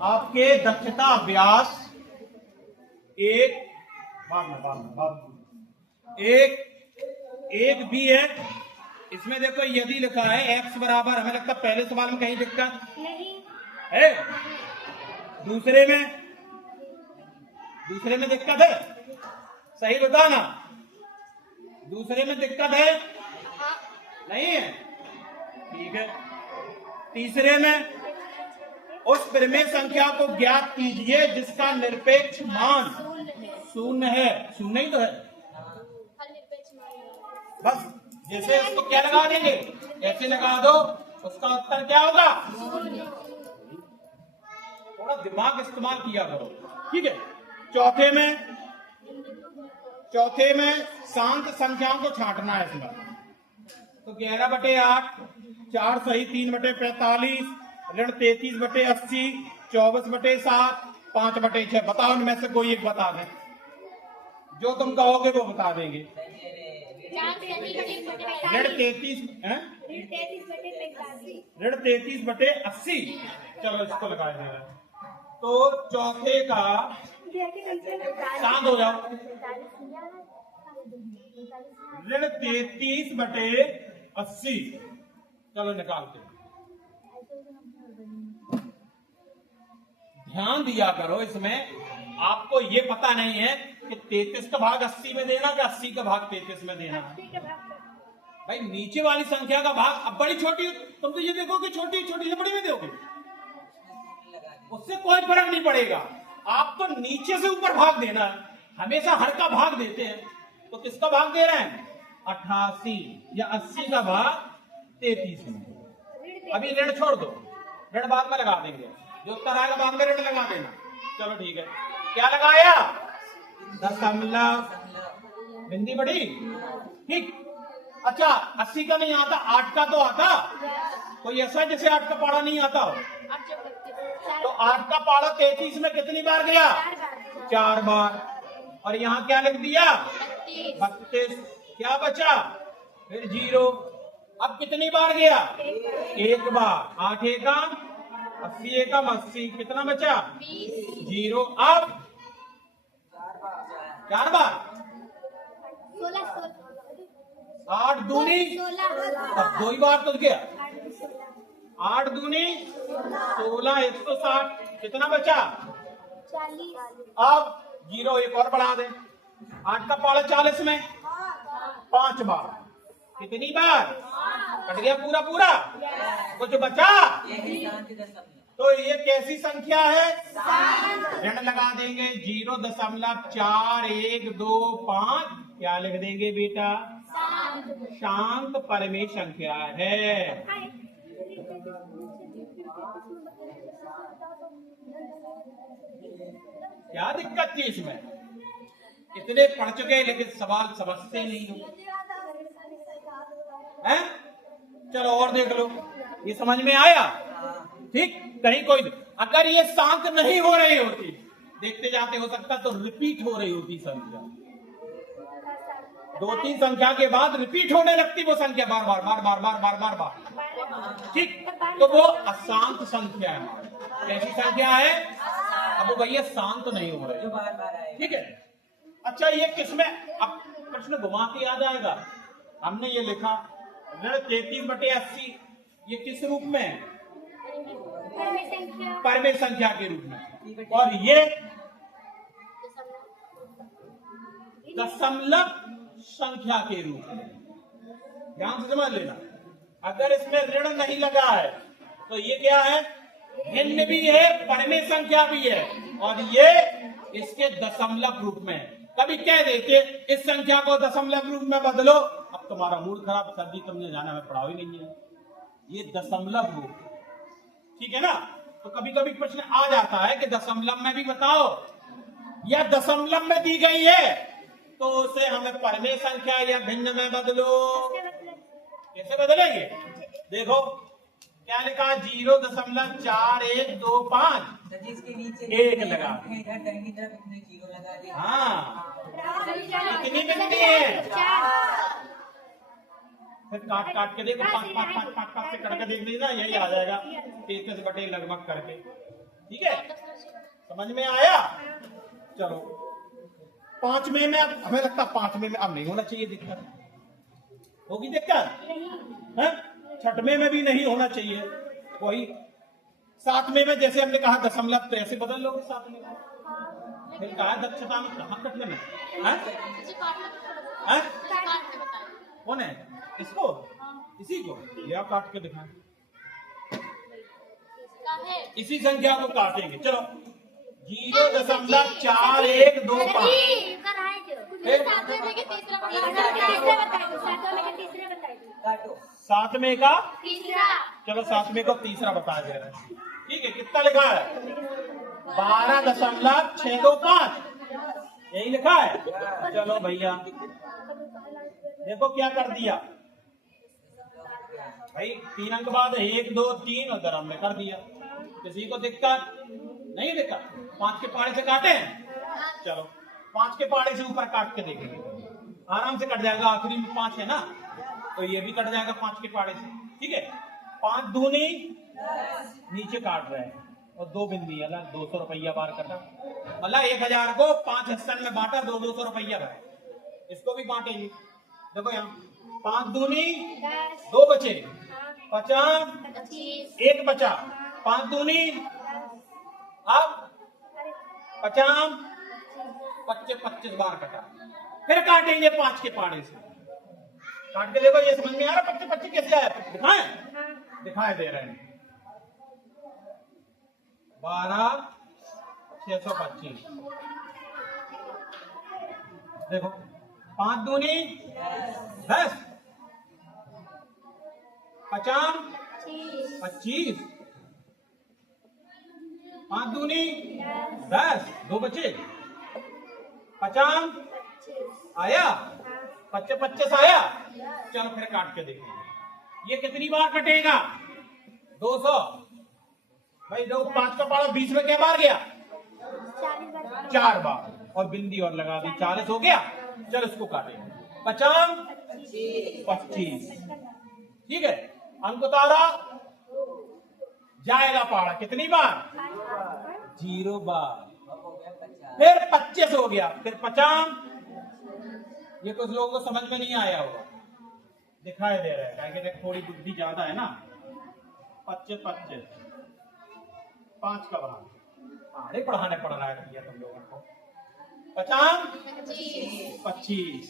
आपके दक्षता अभ्यास एक एक भी है। इसमें देखो यदि लिखा है x बराबर, हमें लगता है पहले सवाल में कहीं दिक्कत नहीं है। दूसरे में दिक्कत है, सही बताना। दूसरे में दिक्कत है नहीं है, ठीक है। तीसरे में उस परिमेय संख्या को ज्ञात कीजिए जिसका निरपेक्ष मान शून्य है। शून्य ही तो है बस। जैसे इसको क्या लगा देंगे, ऐसे लगा दो, उसका उत्तर क्या होगा? थोड़ा दिमाग इस्तेमाल किया करो, ठीक है। चौथे में शांत संख्याओं को छांटना है इसमें। तो 11/8, 4 सही 3/45, ऋण 33/80, 24/7, 5/6। बताओ इनमें से कोई एक बता दें, जो तुम कहोगे वो बता देंगे। ऋण 33/80। चलो इसको लगा देगा। तो चौथे का शांत हो जाओ। ऋण 33/80। चलो निकालते। ध्यान दिया करो, इसमें आपको ये पता नहीं है कि 33 का भाग 80 में देना कि 80 का भाग 33 में देना। भाई नीचे वाली संख्या का भाग, अब बड़ी छोटी, तुम तो ये देखो कि छोटी छोटी से बड़ी में दोगे, उससे कोई फर्क नहीं पड़ेगा। आप तो नीचे से ऊपर भाग देना है, हमेशा हर का भाग देते हैं। तो किसका भाग दे रहे हैं? 88 या 80 का भाग 33 में। अभी ऋण छोड़ दो, ऋण बाद में लगा देंगे, जो उत्तर आएगा बाद में ऋण लगा देना। चलो ठीक है, क्या लगाया? दशमलव, बिंदी बड़ी, ठीक। अच्छा 80 का नहीं आता, 8 का तो आता। कोई ऐसा जैसे 8 का पाड़ा नहीं आता हो। तो 8 का पाड़ा 33 में कितनी बार गया? 4 बार। और यहाँ क्या लिख दिया? 32। क्या बचा? फिर 0। अब कितनी बार गया? 1 बार। 8 एकम 80, एकम 80। कितना बचा? 0। अब 4 बार। 8 दूनी, अब 2 ही बार तो गया। 8 दूनी 16, 160। कितना बचा? 40। अब 0 एक और बढ़ा दे। 8 का पाड़ा 40 में 5 बार। कितनी बार? कट गया पूरा पूरा, कुछ बचा? तो ये कैसी संख्या है? ऋण लगा देंगे 0.4125। क्या लिख देंगे बेटा? शांत परिमेय संख्या है। क्या दिक्कत थी इसमें? इतने पढ़ चुके हैं लेकिन सवाल समझते नहीं हो, हैं? चलो और देख लो, ये समझ में आया? ठीक। कहीं कोई, अगर ये शांत नहीं हो रही होती, देखते जाते हो सकता तो रिपीट हो रही होती संख्या। 2-3 संख्या के बाद रिपीट होने लगती वो संख्या, बार बार बार बार बार बार बार बार। ठीक। तो वो अशांत संख्या है। कैसी संख्या है? अब वो भैया शांत नहीं हो रहे, ठीक है। अच्छा ये किसमें, अब प्रश्न घुमा के याद आएगा। हमने ये लिखा ऋण 33/80, ये किस रूप में है? परिमेय संख्या के रूप में। और ये दशमलव संख्या के रूप में। ध्यान से समझ लेना, अगर इसमें ऋण नहीं लगा है तो ये क्या है? भिन्न भी है, परिमेय संख्या भी है, और ये इसके दशमलव रूप में। कभी कह देते इस संख्या को दशमलव रूप में बदलो, अब तुम्हारा मूड खराब, सर्दी तुमने जाना, में पढ़ाओ ही नहीं है। ये दशमलव रूप, ठीक है ना। तो कभी कभी प्रश्न आ जाता है कि दशमलव में भी बताओ, या दशमलव में दी गई है तो उसे हमें परिमेय संख्या या भिन्न में बदलो। कैसे बदलेंगे? देखो क्या लिखा? 0.4125। एक लगा, हाँ कितनी बिंदी है? फिर काट काट के देखो, 5 5 5 5 5 से कट के देख लीजिए ना, यही आ जाएगा 33 बटे लगभग करके, ठीक है। समझ में आया? चलो 5वें में अब हमें लगता 5वें में अब नहीं होना चाहिए दिक्कत, होगी दिक्कत है? 6वें में भी नहीं होना चाहिए, वही 7वें में जैसे हमने कहा दशमलव तो ऐसे बदल लोगे 7वें में, फिर कहा दक्षता में कहाँ कटने में है? कौन है इसको? इसी को या काट के दिखाएं, इसी संख्या को काटेंगे। चलो 0.4125 7वें का चलो 7वें को तीसरा बताया जा रहा है, ठीक है? कितना लिखा है? 12.625 यही लिखा है। चलो भैया देखो क्या कर दिया भाई, 3 अंक बाद 1 2 3 उधर हमने कर दिया, किसी को दिक्कत नहीं? दिक्कत 5 के पाड़े से काटे, चलो 5 के पाड़े से ऊपर काट के देखेंगे, आराम से कट जाएगा, आखिरी में 5 है ना तो ये भी कट जाएगा 5 के पाड़े से, ठीक है? 5 दूनी नीचे काट रहे हैं और 2 बिंदी अलग, 200 रुपया बार कटा, मतलब 1000 को 5 हिस्सों में बांटा, 200 रुपया है, इसको भी बांटेंगे। देखो यहाँ 5 दूनी 2 बचे, 50 1 बचा, 5 दूनी अब 50 25 बार कटा, फिर काटेंगे 5 के पाड़े से, काट के देखो ये समझ में आ रहा 25 कैसे आया? दिखाएं, दिखाए दे रहे हैं 12,625 देखो 5 दूनी 10 50 25 5 दूनी 10 2 बचे 50 आया 25 आया, चलो फिर काट के देखेंगे ये कितनी बार कटेगा? 200 भाई। दो 5 का पाड़ा 20 में क्या बार गया? 4 बार, और बिंदी और लगा दी, 40 हो गया। चलो इसको काटेंगे 50 25, ठीक है? अंक उतारा, जाएगा पाड़ा कितनी बार? 0 बार, फिर 25 हो गया, फिर 50, ये कुछ लोगों को समझ में नहीं आया होगा, दिखाई दे रहा है कि थोड़ी बुद्धि ज्यादा है ना। 25 5 का भाग अरे पढ़ाने पड़ रहा है भैया तुम लोगों को। 50 25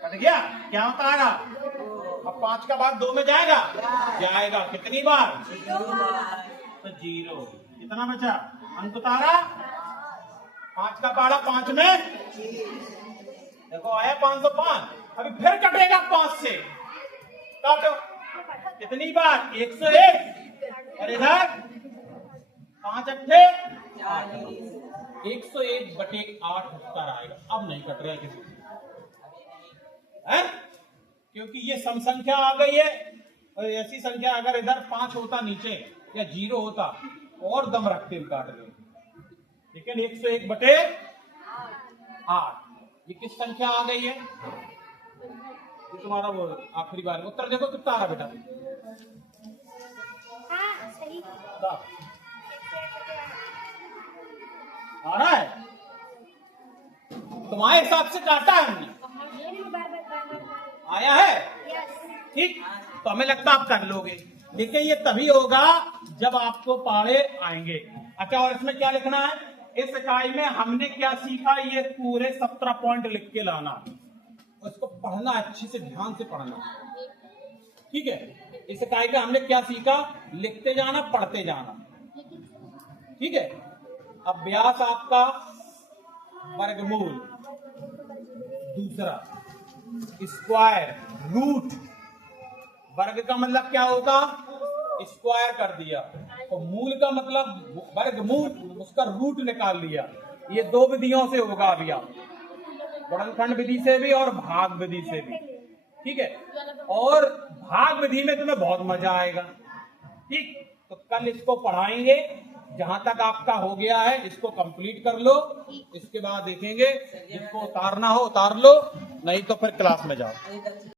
कट गया, क्या होता है? अब 5 का भाग 2 में जाएगा, जाएगा कितनी बार? तो 0, कितना बचा? अंक उतारा, 5 का पाड़ा 5 में देखो आया 505, अभी फिर कटेगा 5 से, काटो कितनी बार? 101, और इधर 5 अट्ठे 101/8 उत्तर आएगा। अब नहीं कट रहा किसी है, क्योंकि ये सम संख्या आ गई है, और ऐसी संख्या अगर इधर 5 होता नीचे या 0 होता और दम रखते हुए काट गए, लेकिन 101/8 ये किस संख्या आ गई है? ये तुम्हारा वो आखिरी बार उत्तर देखो कितना आ रहा बेटा? आ रहा है, तुम्हारे हिसाब से काटा है हमने, आया है, ठीक? तो हमें लगता आप कर लोगे, लेकिन ये तभी होगा जब आपको पाड़े आएंगे। अच्छा, और इसमें क्या लिखना है? इस इकाई में हमने क्या सीखा, ये पूरे 17 पॉइंट लिख के लाना, उसको पढ़ना, अच्छे से ध्यान से पढ़ना, ठीक है? इस इकाई में हमने क्या सीखा, लिखते जाना, पढ़ते जाना, ठीक है? अभ्यास आपका वर्गमूल, दूसरा स्क्वायर रूट, वर्ग का मतलब क्या होगा? स्क्वायर कर दिया, और मूल का मतलब वर्गमूल, उसका रूट निकाल लिया। ये 2 विधियों से होगा अभी, आप गुणनखंड विधि से भी और भाग विधि से भी, ठीक है? और भाग विधि में तुम्हें बहुत मजा आएगा, ठीक? तो कल इसको पढ़ाएंगे, जहां तक आपका हो गया है इसको कंप्लीट कर लो, इसके बाद देखेंगे, जिसको उतारना हो उतार लो, नहीं तो फिर क्लास में जाओ।